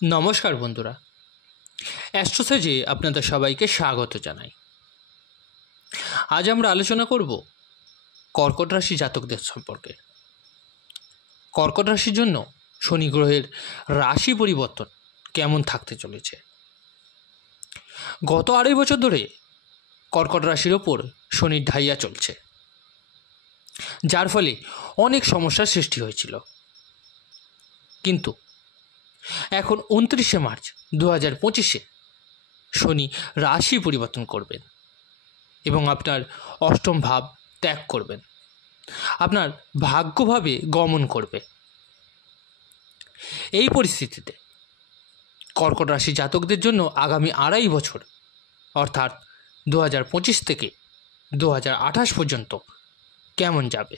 নমস্কার বন্ধুরা, অ্যাস্ট্রোসেজে আপনাদের সবাইকে স্বাগত জানাই। আজ আমরা আলোচনা করব কর্কট রাশি জাতকদের সম্পর্কে। কর্কট রাশির জন্য শনি গ্রহের রাশি পরিবর্তন কেমন থাকতে চলেছে। গত 2.5 বছর ধরে কর্কট রাশির ওপর শনির ঢাইয়া চলছে, যার ফলে অনেক সমস্যার সৃষ্টি হয়েছিল। কিন্তু এখন 29শে মার্চ 2025-এ শনি রাশি পরিবর্তন করবেন এবং আপনার অষ্টম ভাব ত্যাগ করবেন, আপনার ভাগ্যভাবে গমন করবে। এই পরিস্থিতিতে কর্কট রাশি জাতকদের জন্য আগামী 2.5 বছর অর্থাৎ 2025 থেকে 2028 পর্যন্ত কেমন যাবে,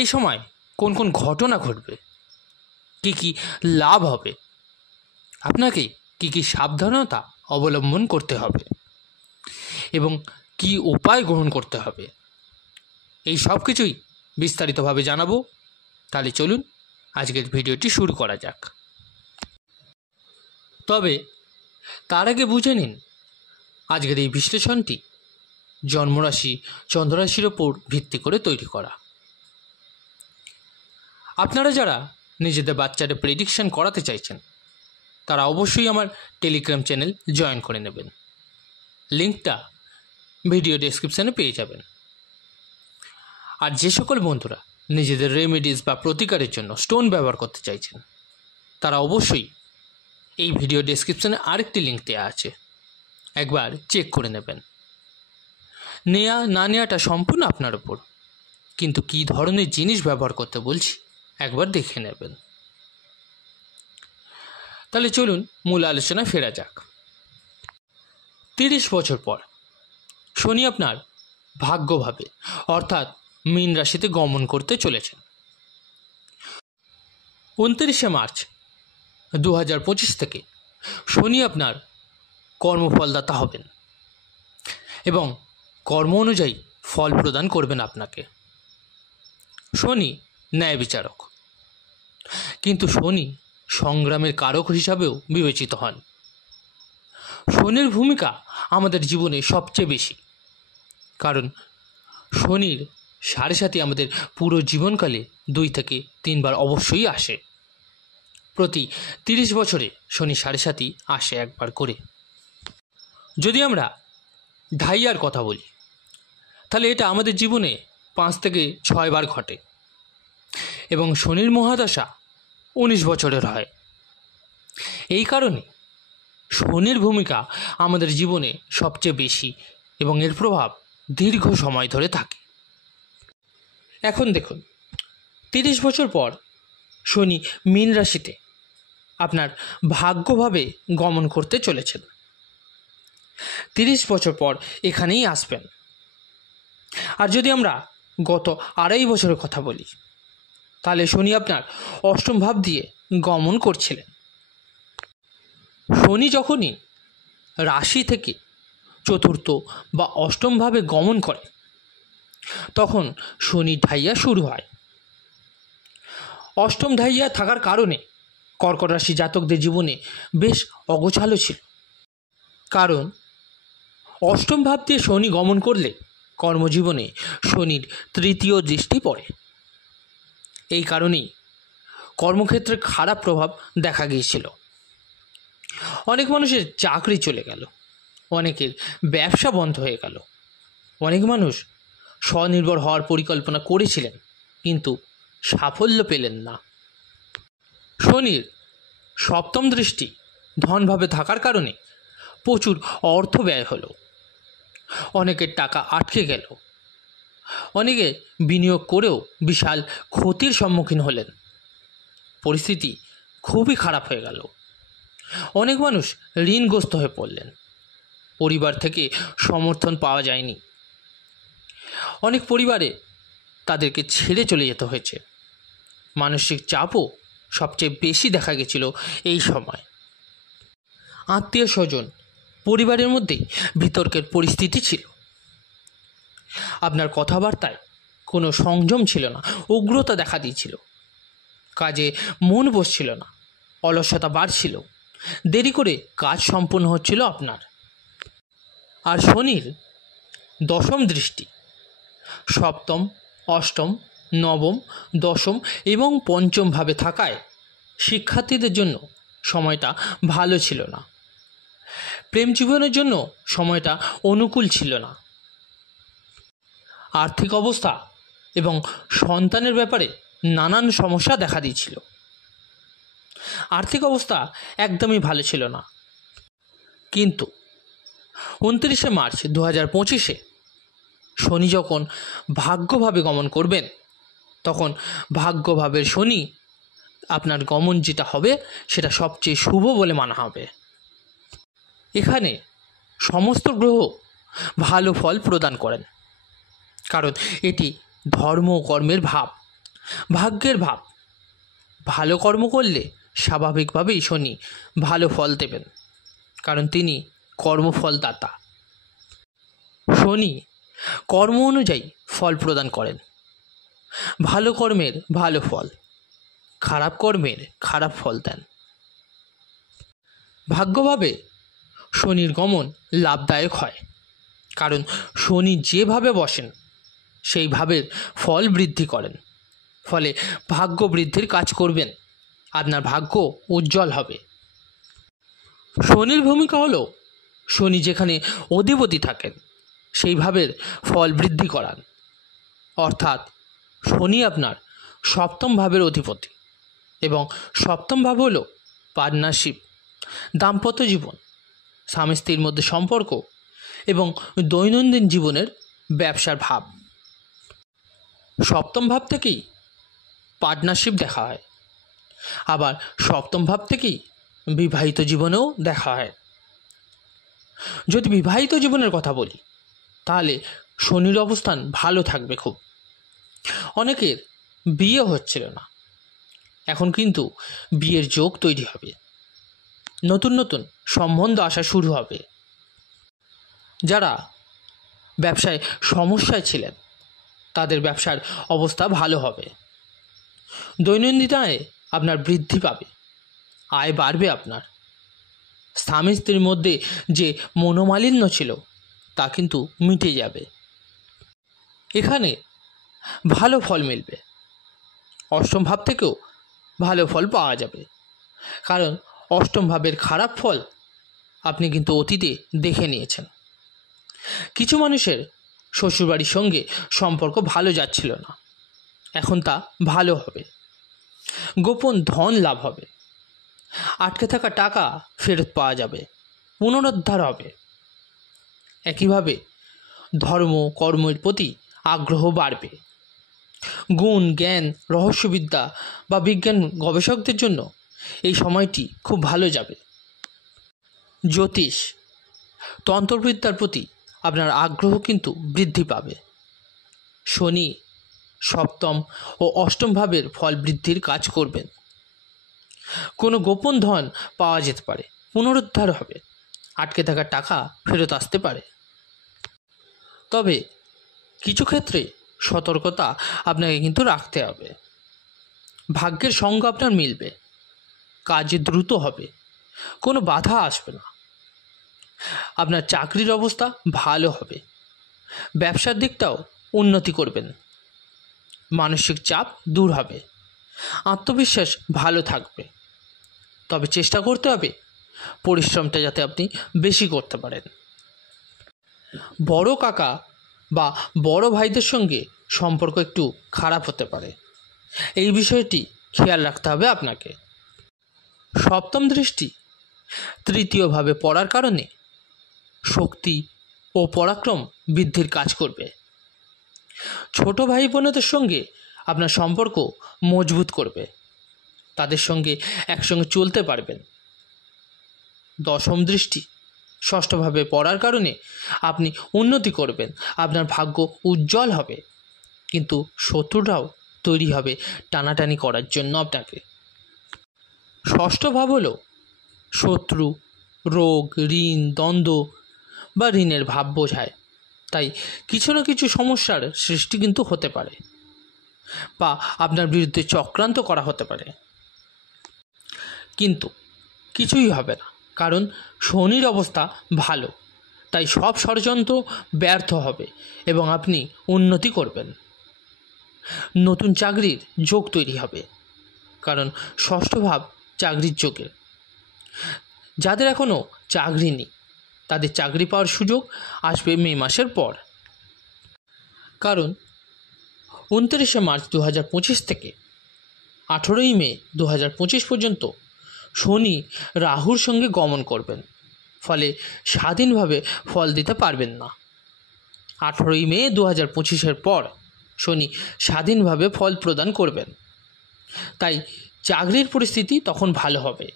এই সময় কোন কোন ঘটনা ঘটবে, কী কী লাভ হবে, আপনাকে কী কী সাবধানতা অবলম্বন করতে হবে এবং কী উপায় গ্রহণ করতে হবে, এই সব কিছুই বিস্তারিতভাবে জানাবো। তাহলে চলুন আজকের ভিডিওটি শুরু করা যাক। তবে তার আগে বুঝে নিন আজকের এই বিশ্লেষণটি জন্মরাশি চন্দ্ররাশির ওপর ভিত্তি করে তৈরি করা। আপনারা যারা নিজেদের বাচ্চাদের প্রেডিকশন করাতে চাইছেন তারা অবশ্যই আমার টেলিগ্রাম চ্যানেল জয়েন করে নেবেন, লিঙ্কটা ভিডিও ডেসক্রিপশানে পেয়ে যাবেন। আর যে সকল বন্ধুরা নিজেদের রেমেডিস বা প্রতিকারের জন্য স্টোন ব্যবহার করতে চাইছেন তারা অবশ্যই এই ভিডিও ডেসক্রিপশানে আরেকটি লিঙ্ক দেওয়া আছে, একবার চেক করে নেবেন। নেওয়া না নেওয়াটা সম্পূর্ণ আপনার ওপর, কিন্তু কী ধরনের জিনিস ব্যবহার করতে বলছি একবার দেখে নেবেন। তাহলে চলুন মূল আলোচনায় ফেরা যাক। 30 বছর পর শনি আপনার ভাগ্যভাবে অর্থাৎ মীন রাশিতে গমন করতে চলেছেন। 29শে মার্চ 2025 থেকে শনি আপনার কর্মফলদাতা হবেন এবং কর্ম অনুযায়ী ফল প্রদান করবেন আপনাকে। শনি ন্যায় বিচারক, কিন্তু শনি সংগ্রামের কারক হিসাবেও বিবেচিত হন। শনির ভূমিকা আমাদের জীবনে সবচেয়ে বেশি, কারণ শনির সাড়ে সাথে আমাদের পুরো জীবনকালে 2 থেকে 3 বার অবশ্যই আসে। প্রতি 30 বছরে শনি সাড়ে সাথে আসে একবার করে। যদি আমরা ঢাইয়ার কথা বলি তাহলে এটা আমাদের জীবনে 5 থেকে 6 বার ঘটে এবং শনির মহাদশা 19 বছরের হয়। এই কারণে শনির ভূমিকা আমাদের জীবনে সবচেয়ে বেশি এবং এর প্রভাব দীর্ঘ সময় ধরে থাকে। এখন দেখুন, 30 বছর পর শনি মীন রাশিতে আপনার ভাগ্যভাবে গমন করতে চলেছেন। 30 বছর পর এখানেই আসবেন। আর যদি আমরা গত 2.5 বছরের কথা বলি তাহলে শনি আপনার অষ্টম ভাব দিয়ে গমন করছিলেন। শনি যখনই রাশি থেকে চতুর্থ বা অষ্টম ভাবে গমন করে তখন শনি ঢাইয়া শুরু হয়। অষ্টম ঢাইয়া থাকার কারণে কর্কট রাশি জাতকদের জীবনে বেশ অগোছালো ছিল, কারণ অষ্টম ভাব দিয়ে শনি গমন করলে কর্মজীবনে শনির তৃতীয় দৃষ্টি পড়ে। এই কারণেই কর্মক্ষেত্রে খারাপ প্রভাব দেখা গিয়েছিল। অনেক মানুষের চাকরি চলে গেল, অনেকের ব্যবসা বন্ধ হয়ে গেল, অনেক মানুষ স্বনির্ভর হওয়ার পরিকল্পনা করেছিলেন কিন্তু সাফল্য পেলেন না। শনির সপ্তম দৃষ্টি ধনভাবে থাকার কারণে প্রচুর অর্থ ব্যয় হলো, অনেকের টাকা আটকে গেল, অনেকে বিনিয়োগ করেও বিশাল ক্ষতির সম্মুখীন হলেন। পরিস্থিতি খুবই খারাপ হয়ে গেল, অনেক মানুষ ঋণগ্রস্ত হয়ে পড়লেন, পরিবার থেকে সমর্থন পাওয়া যায়নি, অনেক পরিবারে তাদেরকে ছেড়ে চলে যেতে হয়েছে। মানসিক চাপও সবচেয়ে বেশি দেখা গেছিল এই সময়। আত্মীয় স্বজন পরিবারের মধ্যে বিতর্কের পরিস্থিতি ছিল, আপনার কথাবার্তায় কোনো সংযম ছিল না, উগ্রতা দেখা দিয়েছিল, কাজে মন বসছিল না, অলসতা বাড়ছিল, দেরি করে কাজ সম্পূর্ণ হচ্ছিল আপনার। আর শনির দশম দৃষ্টি সপ্তম, অষ্টম, নবম, দশম এবং পঞ্চম ভাবে থাকায় শিক্ষার্থীদের জন্য সময়টা ভালো ছিল না। প্রেম জীবনের জন্য সময়টা অনুকূল ছিল না। আর্থিক অবস্থা এবং সন্তানের ব্যাপারে নানান সমস্যা দেখা দিয়েছিল। আর্থিক অবস্থা একদমই ভালো ছিল না। কিন্তু 29শে মার্চ 2025-এ শনি যখন ভাগ্যভাবে গমন করবেন, তখন ভাগ্যভাবের শনি আপনার গমন যেটা হবে সেটা সবচেয়ে শুভ বলে মানা হবে। এখানে সমস্ত গ্রহ ভালো ফল প্রদান করেন, কারণ এটি ধর্ম কর্মের ভাব, ভাগ্যের ভাব। ভালো কর্ম করলে স্বাভাবিকভাবেই শনি ভালো ফল দেবেন, কারণ তিনি কর্মফলদাতা। শনি কর্ম অনুযায়ী ফল প্রদান করেন। ভালো কর্মের ভালো ফল, খারাপ কর্মের খারাপ ফল দেন। ভাগ্যভাবে শনির গমন লাভদায়ক হয়, কারণ শনি যেভাবে বসেন সেই ভাবের ফল বৃদ্ধি করেন। ফলে ভাগ্য বৃদ্ধির কাজ করবেন, আপনার ভাগ্য উজ্জ্বল হবে। শনির ভূমিকা হলো শনি যেখানে অধিপতি থাকেন সেই ভাবের ফল বৃদ্ধি করান। অর্থাৎ শনি আপনার সপ্তম ভাবের অধিপতি, এবং সপ্তম ভাব হলো পার্টনারশিপ, দাম্পত্য জীবন, স্বামী স্ত্রীর মধ্যে সম্পর্ক এবং দৈনন্দিন জীবনের ব্যবসার ভাব। সপ্তম ভাব থেকেই পার্টনারশিপ দেখা হয়, আবার সপ্তম ভাব থেকেই বিবাহিত জীবনেও দেখা হয়। যদি বিবাহিত জীবনের কথা বলি, তাহলে শনির অবস্থান ভালো থাকবে খুব। অনেকের বিয়ে হচ্ছিল না, এখন কিন্তু বিয়ের যোগ তৈরি হবে। নতুন নতুন সম্বন্ধ আসা শুরু হবে। যারা ব্যবসায় সমস্যায় ছিলেন তাদের ব্যবসার অবস্থা ভালো হবে। দৈনন্দিন আয়ে আপনার বৃদ্ধি পাবে, আয় বাড়বে আপনার। স্বামী স্ত্রীর মধ্যে যে মনোমালিন্য ছিল তা কিন্তু মিটে যাবে। এখানে ভালো ফল মিলবে। অষ্টম ভাব থেকেও ভালো ফল পাওয়া যাবে, কারণ অষ্টম ভাবের খারাপ ফল আপনি কিন্তু অতীতে দেখে নিয়েছেন। কিছু মানুষের শ্বশুরবাড়ির সঙ্গে সম্পর্ক ভালো যাচ্ছিল না, এখন তা ভালো হবে। গোপন ধন লাভ হবে। আটকে থাকা টাকা ফেরত পাওয়া যাবে, পুনরুদ্ধার হবে। একইভাবে ধর্ম কর্মের প্রতি আগ্রহ বাড়বে। গুণ, জ্ঞান, রহস্যবিদ্যা বা বিজ্ঞান গবেষকদের জন্য এই সময়টি খুব ভালো যাবে। জ্যোতিষ, তন্ত্রবিদ্যার প্রতি আপনার আগ্রহ কিন্তু বৃদ্ধি পাবে। শনি সপ্তম ও অষ্টম ভাবের ফল বৃদ্ধির কাজ করবেন। কোনো গোপন ধন পাওয়া যেতে পারে, পুনরুদ্ধার হবে, আটকে থাকা টাকা ফেরত আসতে পারে। তবে কিছু ক্ষেত্রে সতর্কতা আপনাকে কিন্তু রাখতে হবে। ভাগ্যের সঙ্গ আপনার মিলবে, কাজে দ্রুত হবে, কোনো বাধা আসবে না। আপনার চাকরির অবস্থা ভালো হবে, ব্যবসার দিকটাও উন্নতি করবেন। মানসিক চাপ দূর হবে, আত্মবিশ্বাস ভালো থাকবে। তবে চেষ্টা করতে হবে পরিশ্রমটা যাতে আপনি বেশি করতে পারেন। বড় কাকা বা বড় ভাইদের সঙ্গে সম্পর্ক একটু খারাপ হতে পারে, এই বিষয়টি খেয়াল রাখতে হবে আপনাকে। সপ্তম দৃষ্টি তৃতীয়ভাবে পড়ার কারণে শক্তি ও পরাক্রম বৃদ্ধির কাজ করবে। ছোট ভাই বোনদের সঙ্গে আপনার সম্পর্ক মজবুত করবে, তাদের সঙ্গে একসঙ্গে চলতে পারবেন। দশম দৃষ্টি ষষ্ঠভাবে পড়ার কারণে আপনি উন্নতি করবেন, আপনার ভাগ্য উজ্জ্বল হবে। কিন্তু শত্রুরাও তৈরি হবে টানাটানি করার জন্য আপনাকে। ষষ্ঠ ভাব হলো শত্রু, রোগ, ঋণ, দ্বন্দ্ব বা ঋণের ভাব বোঝায়। তাই কিছু না কিছু সমস্যার সৃষ্টি কিন্তু হতে পারে, বা আপনার বিরুদ্ধে চক্রান্ত করা হতে পারে। কিন্তু কিছুই হবে না, কারণ শনির অবস্থা ভালো। তাই সব ষড়যন্ত্র ব্যর্থ হবে এবং আপনি উন্নতি করবেন। নতুন চাকরির যোগ তৈরি হবে, কারণ ষষ্ঠ ভাব চাকরির যোগে। যাদের এখনও চাকরি নেই তাদের চাকরি পাওয়ার সুযোগ আসবে মে মাসের পর, কারণ 29শে মার্চ 2025 থেকে 18ই মে 2025 পর্যন্ত শনি রাহুর সঙ্গে গমন করবেন, ফলে স্বাধীনভাবে ফল দিতে পারবেন না। 18ই মে 2025-এর পর শনি স্বাধীনভাবে ফল প্রদান করবেন, তাই চাকরির পরিস্থিতি তখন ভালো হবে,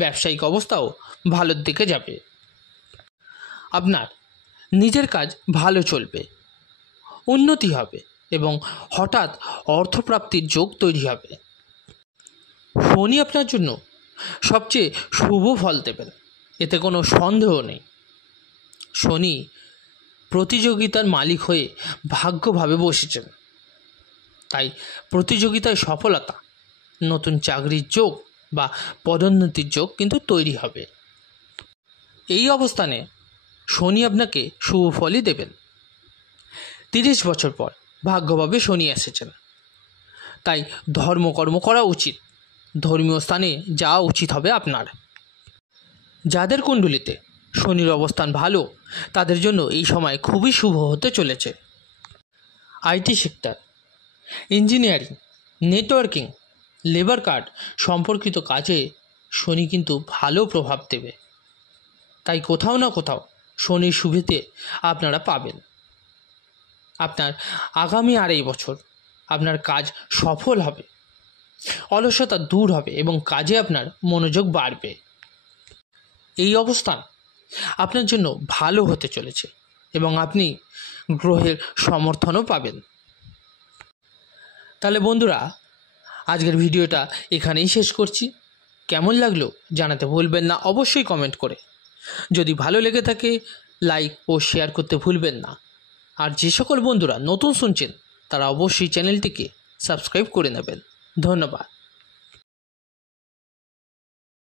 ব্যবসায়িক অবস্থাও ভালোর দিকে যাবে। আপনার নিজের কাজ ভালো চলবে, উন্নতি হবে এবং হঠাৎ অর্থপ্রাপ্তির যোগ তৈরি হবে। শনি আপনার জন্য সবচেয়ে শুভ ফল দেবেন, এতে কোনো সন্দেহ নেই। শনি প্রতিযোগিতার মালিক হয়ে ভাগ্যভাবে বসেছেন, তাই প্রতিযোগিতায় সফলতা, নতুন চাকরির যোগ বা পদোন্নতির যোগ কিন্তু তৈরি হবে। এই অবস্থানে শনি আপনাকে শুভ ফলই দেবেন। 30 বছর পর ভাগ্যভাবে শনি এসেছেন, তাই ধর্মকর্ম করা উচিত, ধর্মীয় স্থানে যাওয়া উচিত হবে আপনার। যাদের কুণ্ডলিতে শনির অবস্থান ভালো তাদের জন্য এই সময় খুবই শুভ হতে চলেছে। IT sector, engineering, networking, labour card সম্পর্কিত কাজে শনি কিন্তু ভালো প্রভাব দেবে, তাই কোথাও না কোথাও শনির সুবিধে আপনারা পাবেন। আপনার আগামী 2.5 বছর আপনার কাজ সফল হবে, অলসতা দূর হবে এবং কাজে আপনার মনোযোগ বাড়বে। এই অবস্থান আপনার জন্য ভালো হতে চলেছে এবং আপনি গ্রহের সমর্থনও পাবেন। তাহলে বন্ধুরা, আজকের ভিডিওটা এখানেই শেষ করছি। কেমন লাগলো জানাতে ভুলবেন না অবশ্যই কমেন্ট করে। যদি ভালো লেগে থাকে লাইক ও শেয়ার করতে ভুলবেন না। আর যে সকল বন্ধুরা নতুন শুনছেন তারা অবশ্যই চ্যানেলটিকে সাবস্ক্রাইব করে নেবেন। ধন্যবাদ।